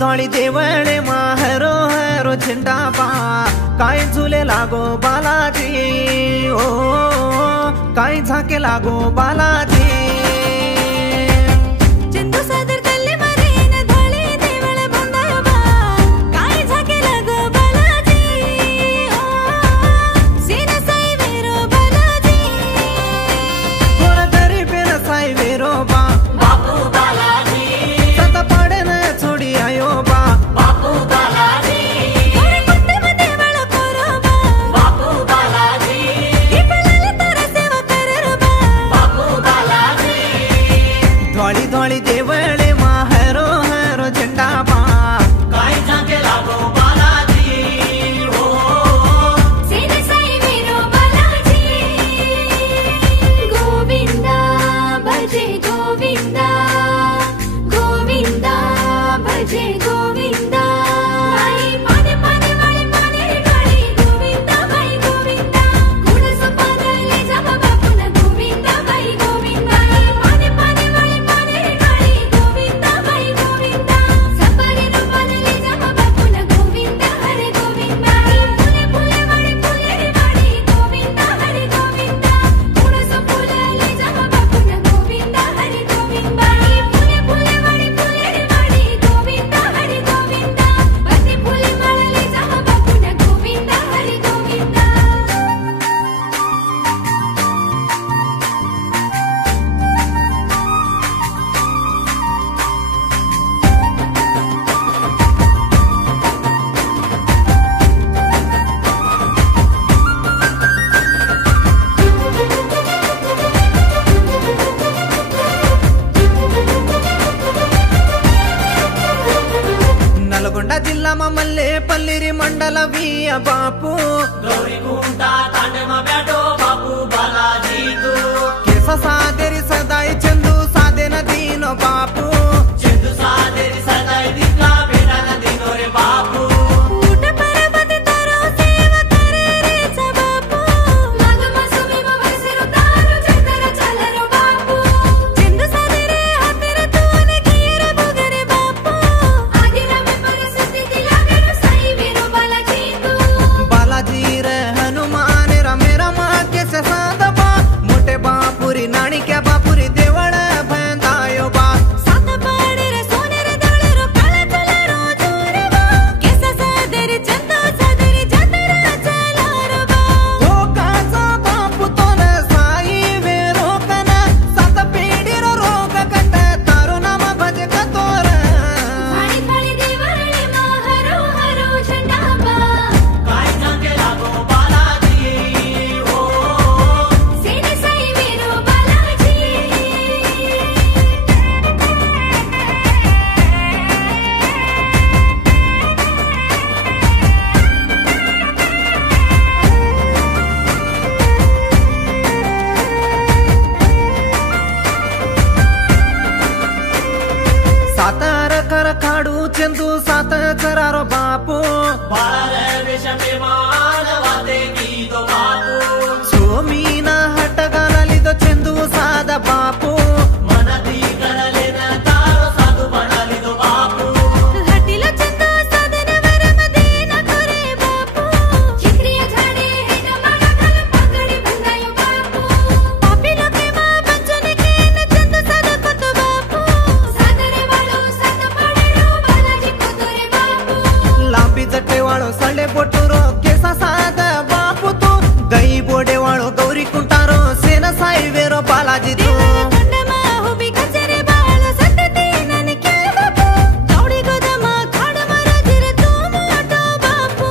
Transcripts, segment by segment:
धौली देवळे मा हरो हरो झंडा पा काय झुले लागो बालाजी ओ काय झाके लागो बालाजी धौली धौली देवळे मा हरो हरो झंडा पा काय झाके लागो बालाजी ओ सेने साई वीरो बालाजी गोविंदा भजे गोविंदा गोविंदा भजे गोविंदा बाई पाने पाने वाले पाने गाडी गोविंदा बाई गोविंदा गुण संपादले जमा बापुन गोविंदा बाई गोविंदा पाने पाने वाले पाने गाडी गोविंदा बाई गोविंदा सपरी रूपाले जमा बापुन गोविंदा हरे गोविंदा फुले फुले वाले फुले गाडी गोविंदा हरे गोविंदा गुण संपादले जमा बापुन गोविंदा हरे गोविंदा फुले फुले वाले फुले गाडी गोविंदा हरे गोविंदा बन्नी फुले वाले जमा बापुन गोविंदा हरे गोविंदा నల్గొండ జిల్లా మల్లె పల్లిరి మండల వియ బాపు गौरीकुंड तांडे मा बैठो बापू बालाजी तू केस सादेरी सदाई चंदू सादे नदीनो बापू चंदू सादेरी सदाई दिखला बेटा नदीनो रे बापू ऊट पर्वत तारो सेवा करे रे चा बापू माग मासुमी वैसरो तारो चंदर चल रो बापू चंद सादरे हातेर तूने कियर बुगरे बापू आदि रमे परिस्थिति लागे रो साई वीरो बालाजी तू बालाजी रे हनुमान रमे रमा केस सादबा मोठे बापुरी नाणी क्या बापुरी देवळ भंदायो बा सात पाडे रे सोने रे दळे रो काळा चला रो जोरे बा केसा सादरे चंद सादरे जतरा चला रो बा धोकाचा बापू तो न साई वेरो कना सात पेढी रोग कट तारो नाम भज कतोर फाळी फाळी देवळे मा हरो हरो झंडा बा काय झाके लागो बालाजी ओ सेने साई वीरो बालाजी सातार कर खाडू चंदू सात चरारो बापू बाला रे वेशमे मान वाते की दो बापू सोमीना हट गालिदो चंदू साद बापू मनती करले न तारो साधू बनाली दो बापू हटिलो चंद साधन वरम देन करे बापू चित्रिया झाडे हेट माडा घाल पागडी बंधायो बापू पापी लोके मा पंचन केन चंद साध कोतो बापू सादरे वाळो सात पाडे रो बालाजी कोतो रे बापू लांबी जटे वाळो सळे बोटुरो केसा साद बापू तू गई बोडे वाळो गौरी कुंटारो सेना साई वेरो बालाजी तू कंडमा हुबी कचरे बाळो सतते नन के बापू गौडी गोदमा खाड मारा जिरे तू मोठो बापू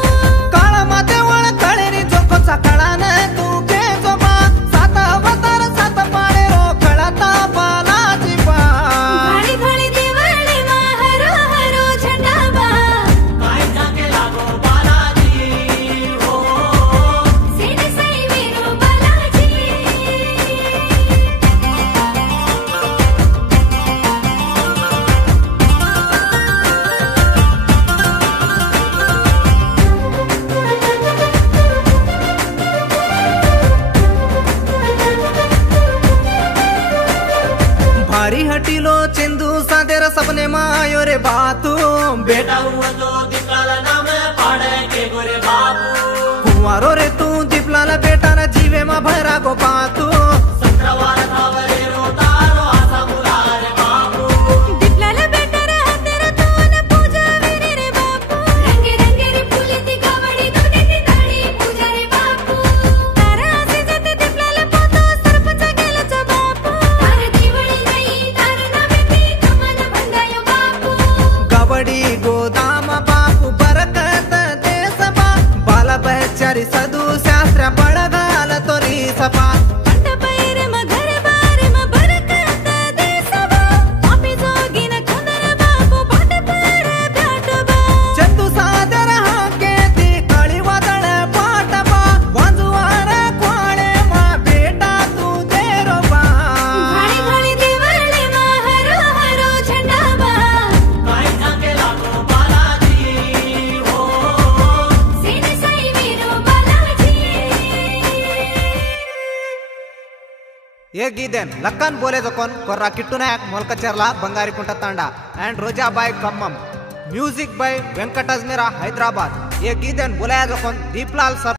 काळा माते वळ कळेरी जोकोचा कळान तू के जोबा सात अवतार सात पाळे रो कळता बालाजी बा फाळी फाळी देवळे मा हरो हरो झंडा बा काय झाके लागो बालाजी ओ सेने साई वीरो बालाजी भारी हटिलो चंदू सादेर सपने मायो रे बातू बेटा हुआ तो दीपलाल नाम पाड़े के गोरे बाबू कुंवारो रे तू दीपलाल बेटा न जीवे मा भरा गो पातू संक्रवार थावरे रोतारो आसा मुरारे बाबू दीपलाल बेटा रे तेरा तो न पूजा वीरे रे बापू रंगे रंगे रे फुले ती गावडी दोने ती ताडी पूजा रे बापू तारा असे जते दीपलाल पोतो सरपंच गेलो च बापू तार दिवळी नाही तार नामे ती कमल भंडायो बापू गवडी गोदाम बापू बरकत देस बा बाल बच्चारी सदू शास्त्र बळगाल तोरी सपा पंड पैरे म घर बारे म बरकत देसवा आपे जोगिन कुंदर बापू बाट पर ब्याटबा चंदू सादर हाके ती काळी वादळ पाटबा वांजुवार क्वाळे मा बेटा तू देरो बा घाणी घाणी दिवाळे म हरो हरो झंडाबा काय जाके लागो बालाजी हो सीने साई वीरो बालाजी ये गीदेन लक्कन बोले कोण कोर्रा किट्टू नायक मोलकचेर्ला Bangari कुंಟ Tanda and Roja by Khammam music by वेंकटजमेरा हैदराबाद ये गीदेन बोलाया कोण दीपलाल सर